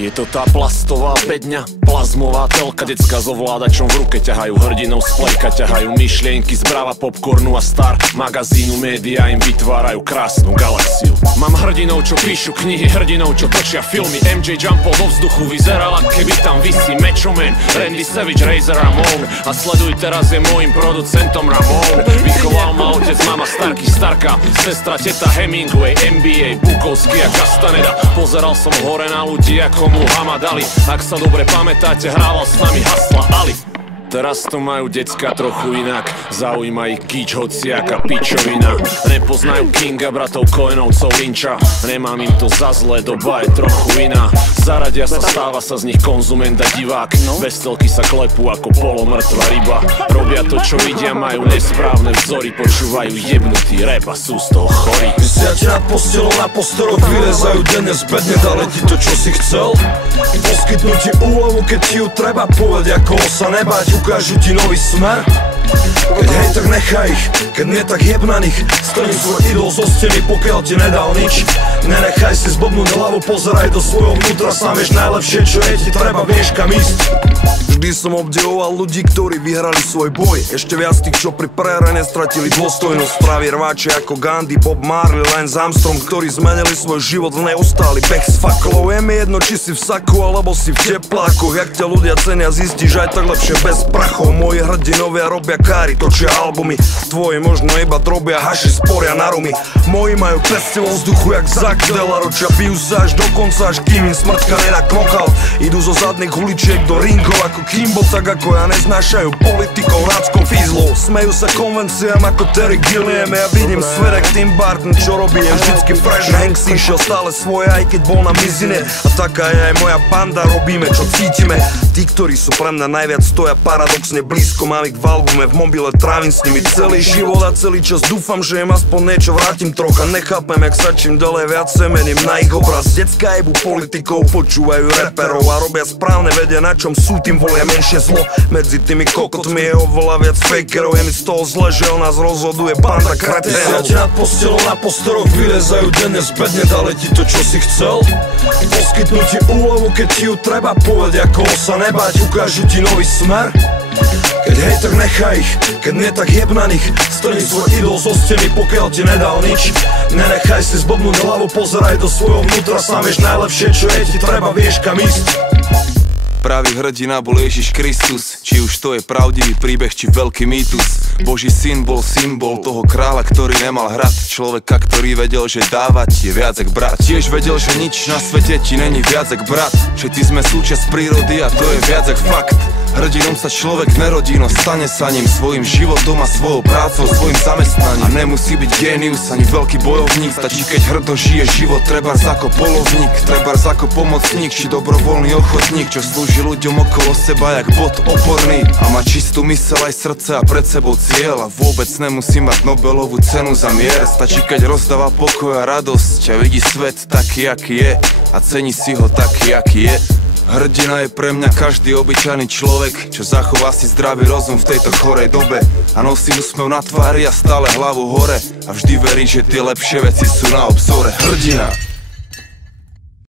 Je to tá plastová bedňa, plazmová telka, decka s ovládačom v ruke ťahajú hrdinou z plejka, ťahajú myšlienky z brava, popcornu a star magazínu, média im vytvárajú krásnu galaxiu. Mám hrdinov, čo píšu knihy, hrdinov, čo točia filmy. MJ jumpol do vzduchu, vyzerala, keby tam visí Macho Man, Randy Savage, Razor Ramon. A sleduj, teraz je môjim producentom Ramon. Vychoval ma otec, mama, Starky, Starka, sestra, teta Hemingway, NBA, Bukovský a Castaneda. Pozeral som hore na ľudí, ako Muhammad Ali. Ak sa dobre pamätáte, hrával s nami Hasla Ali. Teraz to majú decka trochu inak, zaujíma ich kýč, hociaká pičovina. Nepoznajú Kinga, bratov Coenovcov, Lynča. Nemám im to za zlé, doba je trochu iná. Zaradia sa, stáva sa z nich konzument a divák. Vestelky sa klepú ako polomrtvá ryba. Robia to, čo vidia, majú nesprávne vzory. Počúvajú jebnutý rap a sú z toho chorí. Vysia ti nad postelou na postoroch, vylezajú denne z bedne, dali ti to, čo si chcel. Poskytnú ti úlevu, keď ti ju treba, povedia, koho sa nebáť, ukážu ti nový smer. Keď hej, tak nechaj ich, keď nie, tak jeb na nich. Strň svoj idol zo steny, pokiaľ ti nedal nič. Nenechaj si zbobnúť hlavu, pozeraj do svojho vnútra. Sám vieš najlepšie, čo je ti treba, vieš kam ísť. Vždy som obdivoval ľudí, ktorí vyhrali svoj boj. Ešte viac tých, čo pri prehre nestratili dôstojnosť. Praví rváči ako Gandhi, Bob Marley, Lance Armstrong, ktorí zmenili svoj život v neustály beh s faklou. Je mi jedno, či si v saku, alebo si v teplákoch. Jak ťa ľudia cenia, zistíš aj tak lepšie bez prachov. Moji hrdinovia robia káry, točia albumy. Tvoji možno iba drobia haši, sporia na rumy. Moji majú peste vo vzduchu jak Zak Dela Ročia. Pijú sa až do konca, až kým im smrtka nedá knokal. Idú zo zadných uličiek do ringov ako Kimbo, tak ako ja neznášajú politikov, náckou fízlov. Smejú sa konvenciám ako Terry Gilliam. Ja vidím svet jak Tim Burton, čo robí je vždycky fresh. Hank si išiel stále svoje, aj keď bol na mizine. A taká je aj moja banda, robíme čo cítime. Tí, ktorí sú pre mňa najviac, stoja paradoxne blízko. Mám ich v albume, v mobile, trávim s nimi celý život a celý čas. Dúfam, že im aspoň niečo vrátim trocha. Nechápem, jak sa čím ďalej viac mením na ich obraz. Decka jebu politikov, počúvajú reperov a robia správne, vedia na čom sú, tým volia menšie zlo. Medzi tými kokotmi je oveľa viac fakerov. Je mi z toho zle, že o nás rozhoduje banda kreténov. Vysia ti nad postelou na postoroch, vylezajú denne z bedne, dali ti to, čo si chcel. Poskytnú ti úlevu, keď ti ju treba, povedia, koho sa nebáť, ukážu ti nový smer. Keď hej, tak nechaj ich, keď nie, tak jeb na nich. Strň svoj idol zo steny, pokiaľ ti nedal nič. Nenechaj si zbobnúť hlavu, pozeraj do svojho vnútra. Sám vieš najlepšie, čo je ti treba, vieš kam ísť. Pravý hrdina bol Ježiš Kristus. Či už to je pravdivý príbeh, či veľký mýtus. Boží syn bol symbol toho kráľa, ktorý nemal hrad. Človeka, ktorý vedel, že dávať je viac jak brat. Tiež vedel, že nič na svete ti není viac jak brat. Všetci sme súčasť prírody a to je viac jak fakt. Hrdinom sa človek nerodí, no stane sa ním svojim životom a svojou prácou, svojim zamestnaním. A nemusí byť génius ani veľký bojovník, stačí keď hrdo žije život, trebárs ako polovník, trebárs ako pomocník, či dobrovoľný ochotník, čo slúži ľuďom okolo seba jak bod oporný. A má čistú myseľ aj srdce a pred sebou cieľ, a vôbec nemusí mať Nobelovú cenu za mier. Stačí keď rozdáva pokoj a radosť a vidí svet taký, aký je, a cení si ho taký, aký je. Hrdina je pre mňa každý obyčajný človek, čo zachová si zdravý rozum v tejto chorej dobe a nosí úsmev na tvári a stále hlavu hore a vždy verí, že tie lepšie veci sú na obzore. Hrdina.